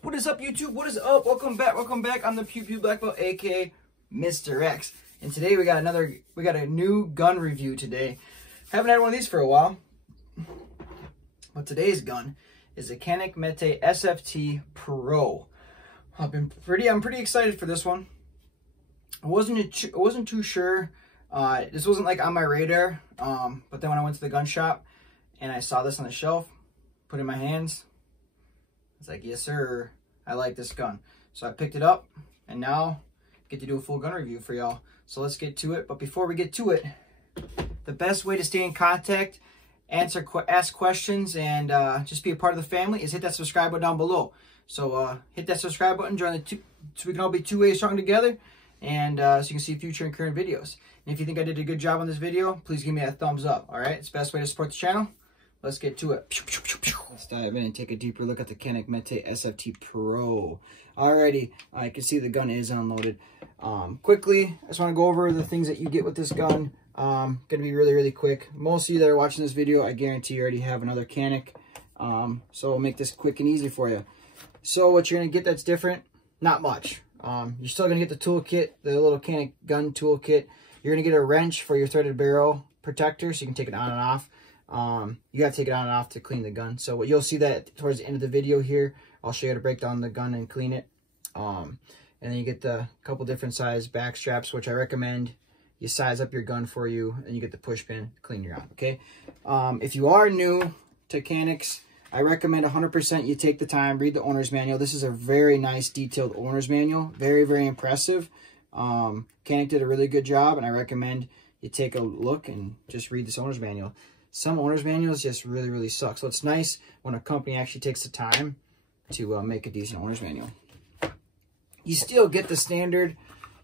What is up, YouTube? What is up? Welcome back. I'm the Pew Black Belt, aka Mr. X. And today we got a new gun review today. Haven't had one of these for a while. But today's gun is a CANIK METE SFT PRO. I'm pretty excited for this one. I wasn't too sure. This wasn't like on my radar. But then when I went to the gun shop and I saw this on the shelf, put it in my hands, it's like, yes sir, I like this gun. So I picked it up and now get to do a full gun review for y'all. So let's get to it. But before we get to it, the best way to stay in contact, ask questions, and just be a part of the family is hit that subscribe button down below. So hit that subscribe button, join the so we can all be two-way strong together, and so you can see future and current videos. And if you think I did a good job on this video, please give me a thumbs up. All right, it's the best way to support the channel. Let's get to it. Let's dive in and take a deeper look at the CANIK METE SFT PRO. Alrighty, I can see the gun is unloaded. Quickly, I just want to go over the things that you get with this gun. Gonna be really quick. Most of you that are watching this video, I guarantee you already have another CANIK. So I'll make this quick and easy for you. So what you're gonna get that's different, not much. You're still gonna get the toolkit, the little CANIK gun toolkit. You're gonna get a wrench for your threaded barrel protector, so you can take it on and off. You have to take it on and off to clean the gun. So you'll see that towards the end of the video here. I'll show you how to break down the gun and clean it. And then you get the couple different size back straps, which I recommend you size up your gun for you, and you get the push pin to clean your gun, okay? If you are new to Caniks, I recommend 100% you take the time, read the owner's manual. This is a very nice detailed owner's manual. Very impressive. Canik did a really good job, and I recommend you take a look and just read this owner's manual. Some owner's manuals just really suck. So it's nice when a company actually takes the time to make a decent owner's manual. You still get the standard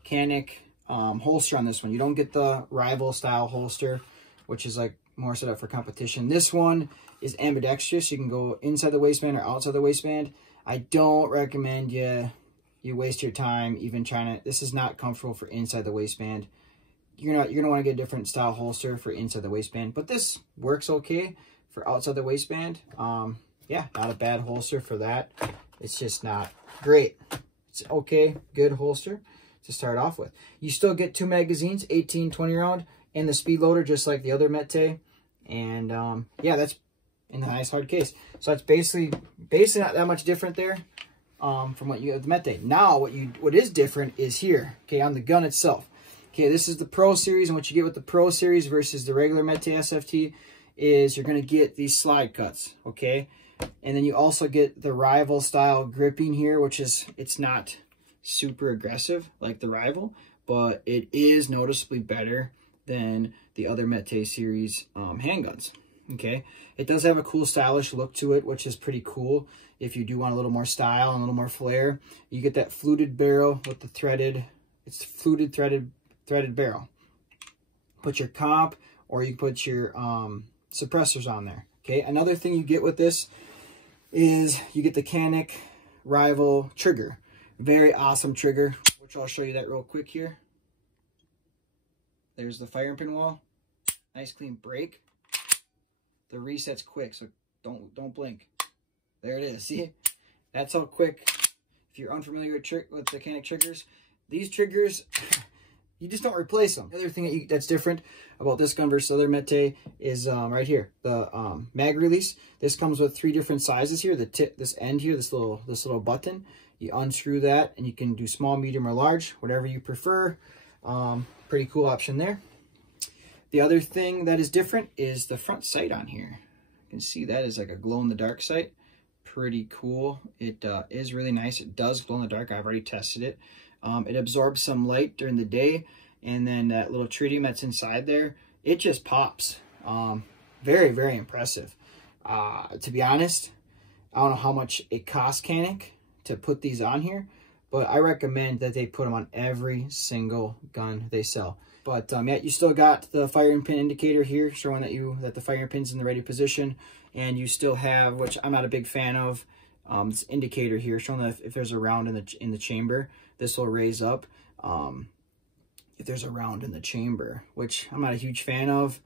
CANIK holster on this one. You don't get the rival style holster, which is like more set up for competition. This one is ambidextrous. You can go inside the waistband or outside the waistband. I don't recommend you waste your time even trying to. This is not comfortable for inside the waistband. You're gonna want to get a different style holster for inside the waistband, but this works okay for outside the waistband. Yeah, not a bad holster for that. It's just not great. It's okay, good holster to start off with. You still get 2 magazines, 18, 20 round, and the speed loader just like the other METE. And yeah, that's in the nice hard case. So that's basically not that much different there from what you get with the METE. Now what is different is here, okay, on the gun itself. Okay, this is the Pro Series, and what you get with the Pro Series versus the regular METE SFT is you're going to get these slide cuts, okay? And then you also get the Rival style gripping here, which is, it's not super aggressive like the Rival, but it is noticeably better than the other METE Series handguns, okay? It does have a cool stylish look to it, which is pretty cool if you do want a little more style and a little more flair. You get that fluted barrel with the threaded, it's fluted threaded barrel. Put your comp, or you put your suppressors on there. Okay, another thing you get with this is you get the CANIK Rival trigger. Very awesome trigger, which I'll show you that real quick here. There's the firing pin wall. Nice clean break. The reset's quick, so don't blink. There it is. See, that's how quick. If you're unfamiliar with the CANIK triggers, these triggers, you just don't replace them. The other thing that's different about this gun versus other METE is right here, the mag release. This comes with 3 different sizes here. The tip, this end here, this little button. You unscrew that, and you can do small, medium, or large, whatever you prefer. Pretty cool option there. The other thing that is different is the front sight on here. You can see that is like a glow-in-the-dark sight. Pretty cool. It is really nice. It does glow in the dark. I've already tested it. It absorbs some light during the day, and then that little tritium that's inside there, it just pops. Very impressive. To be honest, I don't know how much it costs CANIK to put these on here, but I recommend that they put them on every single gun they sell. But yeah, you still got the firing pin indicator here showing that the firing pin's in the ready position, and you still have, which I'm not a big fan of, this indicator here showing that if there's a round in the chamber, this will raise up if there's a round in the chamber, which I'm not a huge fan of.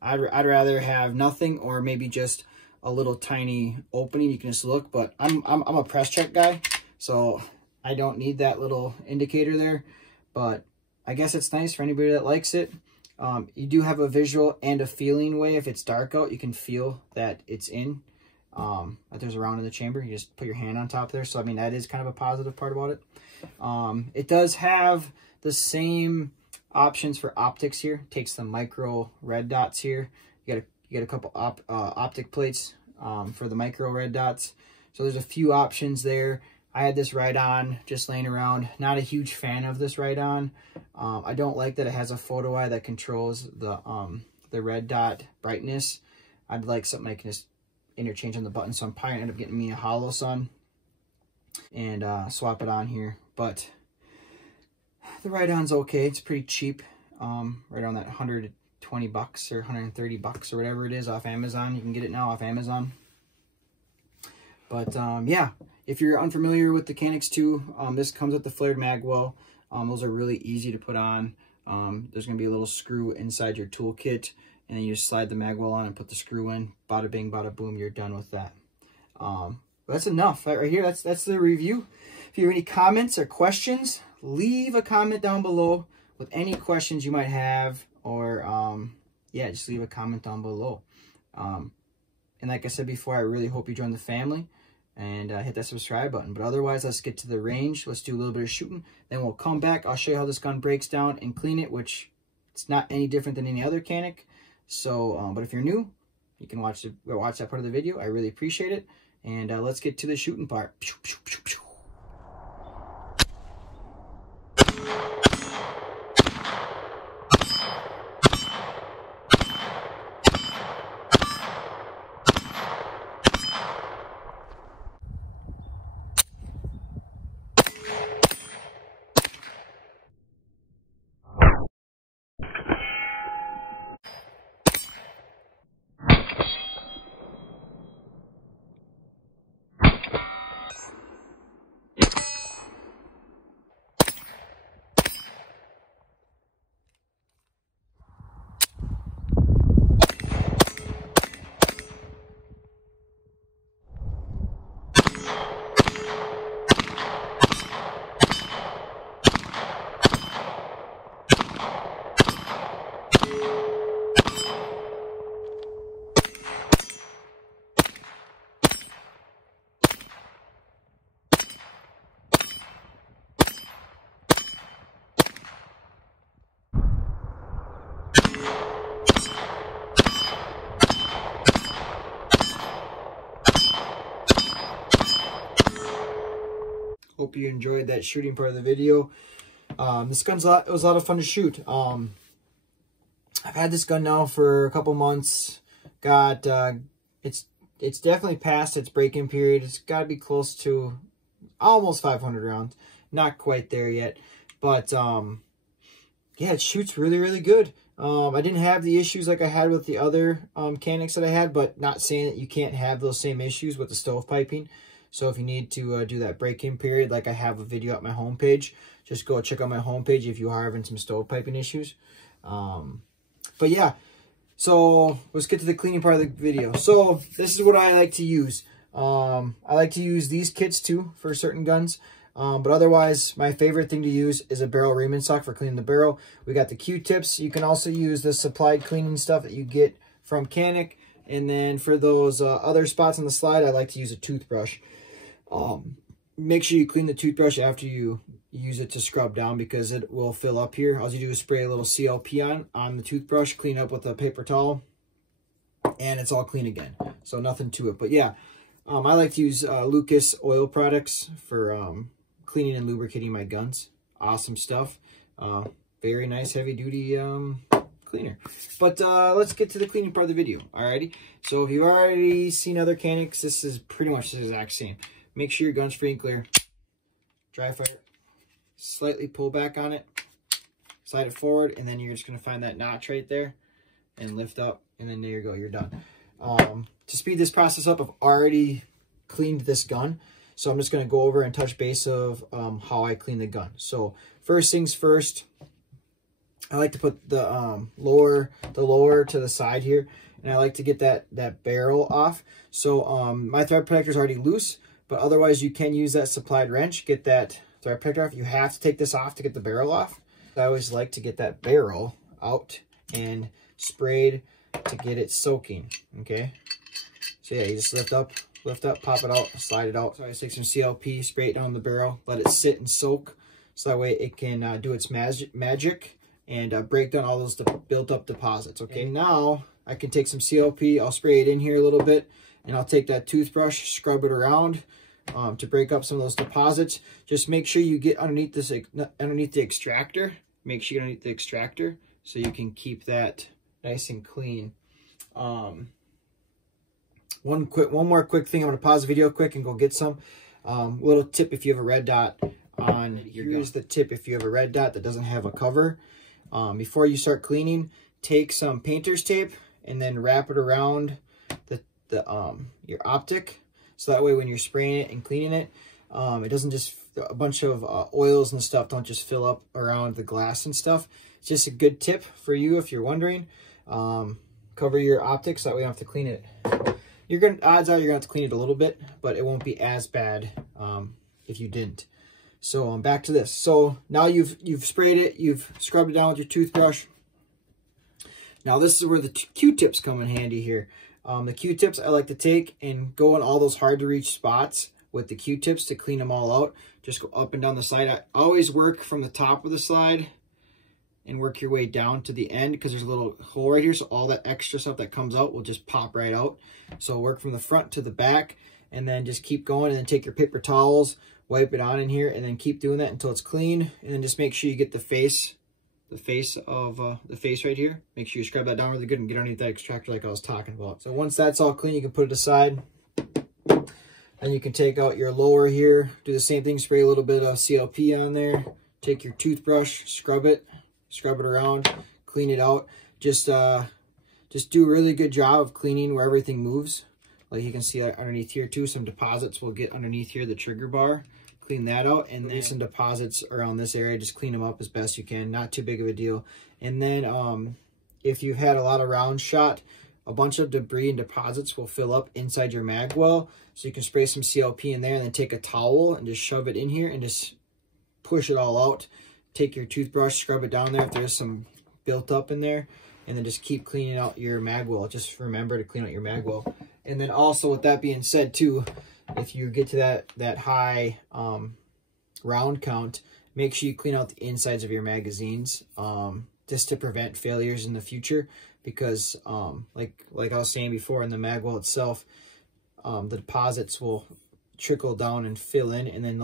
I'd rather have nothing, or maybe just a little tiny opening. You can just look, but I'm a press check guy, so I don't need that little indicator there. But I guess it's nice for anybody that likes it. You do have a visual and a feeling way. If it's dark out, you can feel that it's in, that there's a round in the chamber. You just put your hand on top there. So, I mean, that is kind of a positive part about it. It does have the same options for optics here. It takes the micro red dots here. You get a couple optic plates for the micro red dots. So there's a few options there. I had this Ride-On just laying around. Not a huge fan of this Ride-On. I don't like that it has a photo eye that controls the red dot brightness. I'd like something I can just interchange on the button. So I'm probably gonna end up getting me a Hollow Sun and swap it on here. But the Ride-On's okay. It's pretty cheap. Right around that 120 bucks or 130 bucks or whatever it is off Amazon. You can get it now off Amazon. But yeah, if you're unfamiliar with the Caniks 2, this comes with the flared mag well. Those are really easy to put on. There's going to be a little screw inside your toolkit, and then you just slide the mag well on and put the screw in. Bada bing, bada boom, you're done with that. That's enough right here. That's the review. If you have any comments or questions, leave a comment down below with any questions you might have, or yeah, just leave a comment down below. And like I said before, I really hope you join the family and hit that subscribe button. But otherwise, let's get to the range. Let's do a little bit of shooting. Then we'll come back. I'll show you how this gun breaks down and clean it, which it's not any different than any other Canik. So, but if you're new, you can watch that part of the video. I really appreciate it. And let's get to the shooting part. Pew, pew, pew, pew. Hope you enjoyed that shooting part of the video. This gun's it was a lot of fun to shoot. I've had this gun now for a couple months. It's definitely past its break-in period. It's got to be close to almost 500 rounds. Not quite there yet, but yeah, it shoots really, really good. I didn't have the issues like I had with the other Caniks that I had, but not saying that you can't have those same issues with the stovepiping. So if you need to do that break-in period, like I have a video at my homepage, just go check out my homepage if you are having some stovepiping issues. But yeah, so let's get to the cleaning part of the video. So this is what I like to use. I like to use these kits too for certain guns. But otherwise, my favorite thing to use is a barrel ream sock for cleaning the barrel. We got the Q-tips. You can also use the supplied cleaning stuff that you get from Canik. And then for those other spots on the slide, I like to use a toothbrush. Make sure you clean the toothbrush after you use it to scrub down, because it will fill up here. All you do is spray a little CLP on the toothbrush, clean up with a paper towel, and it's all clean again. So nothing to it. But yeah, I like to use Lucas oil products for cleaning and lubricating my guns. Awesome stuff. Very nice heavy duty cleaner. But let's get to the cleaning part of the video. Alrighty. So if you've already seen other Caniks, this is pretty much the exact same. Make sure your gun's free and clear. Dry fire. Slightly pull back on it. Slide it forward, and then you're just going to find that notch right there and lift up, and then there you go, you're done. To speed this process up, I've already cleaned this gun, so I'm just going to go over and touch base of how I clean the gun. So first things first, I like to put the lower to the side here, and I like to get that barrel off. So my thread protector is already loose, but otherwise you can use that supplied wrench, get that thread protector off. You have to take this off to get the barrel off. I always like to get that barrel out and sprayed to get it soaking, okay? So yeah, you just lift up, pop it out, slide it out. So I just take some CLP, spray it down the barrel, let it sit and soak, so that way it can do its magic and break down all those built up deposits, okay? Now I can take some CLP, I'll spray it in here a little bit, and I'll take that toothbrush, scrub it around to break up some of those deposits. Just make sure you get underneath the extractor. Make sure you get underneath the extractor so you can keep that nice and clean. One more quick thing. I'm going to pause the video quick and go get some. Little tip if you have a red dot on your gun. Here's the tip if you have a red dot that doesn't have a cover. Before you start cleaning, take some painter's tape and then wrap it around your optic, so that way when you're spraying it and cleaning it, it doesn't just, a bunch of oils and stuff don't just fill up around the glass and stuff. It's just a good tip for you if you're wondering. Cover your optics, so that way you don't have to clean it. Odds are you're gonna have to clean it a little bit, but it won't be as bad if you didn't. So back to this. So now you've sprayed it, you've scrubbed it down with your toothbrush. Now this is where the Q-tips come in handy here. The Q-tips I like to take and go in all those hard to reach spots with the Q-tips to clean them all out. Just go up and down the slide. I always work from the top of the slide and work your way down to the end, because there's a little hole right here, so all that extra stuff that comes out will just pop right out. So work from the front to the back, and then just keep going, and then take your paper towels, wipe it on in here, and then keep doing that until it's clean. And then just make sure you get the face right here. Make sure you scrub that down really good and get underneath that extractor like I was talking about. So once that's all clean, you can put it aside. Then you can take out your lower here, do the same thing, spray a little bit of CLP on there, take your toothbrush, scrub it around, clean it out. Just do a really good job of cleaning where everything moves. Like you can see underneath here too, some deposits will get underneath here, the trigger bar. Clean that out, and then some deposits around this area, just clean them up as best you can. Not too big of a deal. And then if you've had a lot of rounds shot, a bunch of debris and deposits will fill up inside your mag well. So you can spray some CLP in there and then take a towel and just shove it in here and just push it all out. Take your toothbrush, scrub it down there if there's some built up in there, and then just keep cleaning out your mag well. Just remember to clean out your mag well. And then also, with that being said too, if you get to that high round count, make sure you clean out the insides of your magazines, just to prevent failures in the future. Because like I was saying before, in the mag well itself, the deposits will trickle down and fill in, and then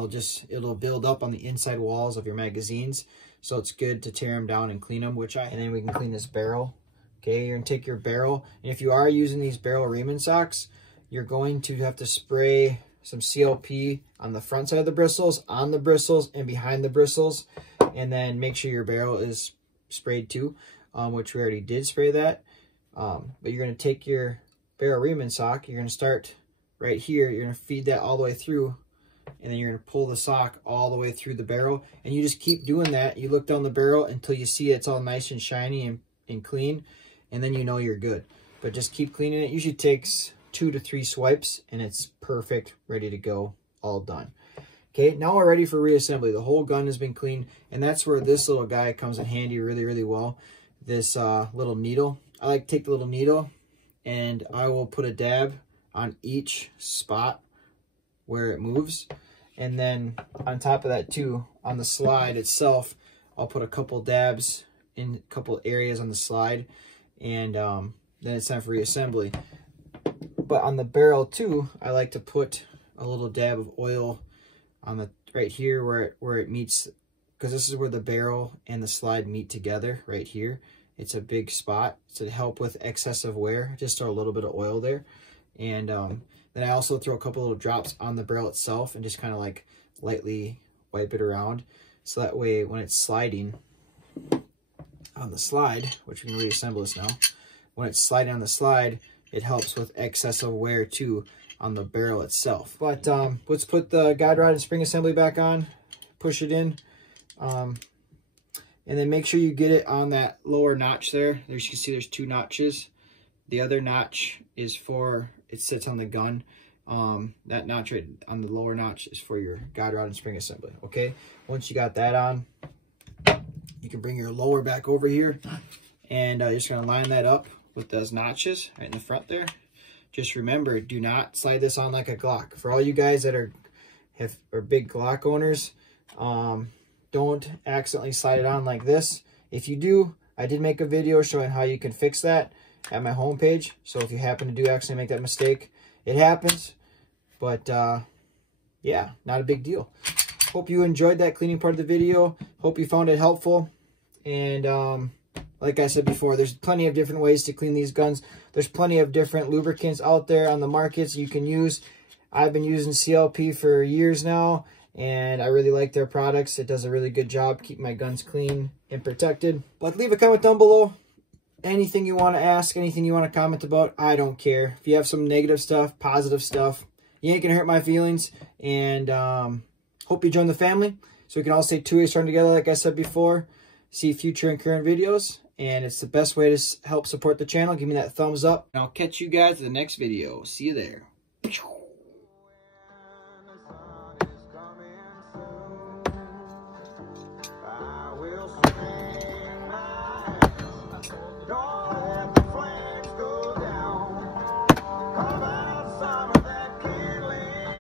it'll build up on the inside walls of your magazines. So it's good to tear them down and clean them. And then we can clean this barrel. Okay, you're gonna take your barrel, and if you are using these barrel Riemann socks, you're going to have to spray some CLP on the front side of the bristles, on the bristles, and behind the bristles. And then make sure your barrel is sprayed too, which we already did spray that. But you're going to take your barrel Riemann sock, you're going to start right here, you're going to feed that all the way through, and then you're going to pull the sock all the way through the barrel. And you just keep doing that. You look down the barrel until you see it's all nice and shiny and clean, and then you know you're good. But just keep cleaning it. Usually takes 2 to 3 swipes, and it's perfect, ready to go, all done. Okay, now we're ready for reassembly. The whole gun has been cleaned, and that's where this little guy comes in handy really, really well. This little needle. I like to take the little needle, and I will put a dab on each spot where it moves. And then on top of that too, on the slide itself, I'll put a couple dabs in a couple areas on the slide, and then it's time for reassembly. But on the barrel too, I like to put a little dab of oil on the right here where it meets, because this is where the barrel and the slide meet together right here. It's a big spot to help with excessive wear. Just throw a little bit of oil there. And then I also throw a couple little drops on the barrel itself and just kind of like lightly wipe it around. So that way when it's sliding on the slide, which we can reassemble this now, when it's sliding on the slide, it helps with excessive wear too on the barrel itself. But let's put the guide rod and spring assembly back on, push it in, and then make sure you get it on that lower notch there. As you can see, there's 2 notches. The other notch is for, it sits on the gun. That notch right on the lower notch is for your guide rod and spring assembly, okay? Once you got that on, you can bring your lower back over here, and you're just gonna line that up with those notches right in the front there. Just remember, do not slide this on like a Glock. For all you guys that are big Glock owners, don't accidentally slide it on like this. If you do, I did make a video showing how you can fix that at my homepage. So if you happen to do accidentally make that mistake, it happens. But yeah, not a big deal. Hope you enjoyed that cleaning part of the video. Hope you found it helpful. And like I said before, there's plenty of different ways to clean these guns. There's plenty of different lubricants out there on the markets you can use. I've been using CLP for years now, and I really like their products. It does a really good job keeping my guns clean and protected. But leave a comment down below. Anything you want to ask, anything you want to comment about, I don't care. If you have some negative stuff, positive stuff, you ain't gonna hurt my feelings. And hope you join the family so we can all stay two-way strong together, like I said before. See future and current videos, and it's the best way to help support the channel. Give me that thumbs up, and I'll catch you guys in the next video. See you there.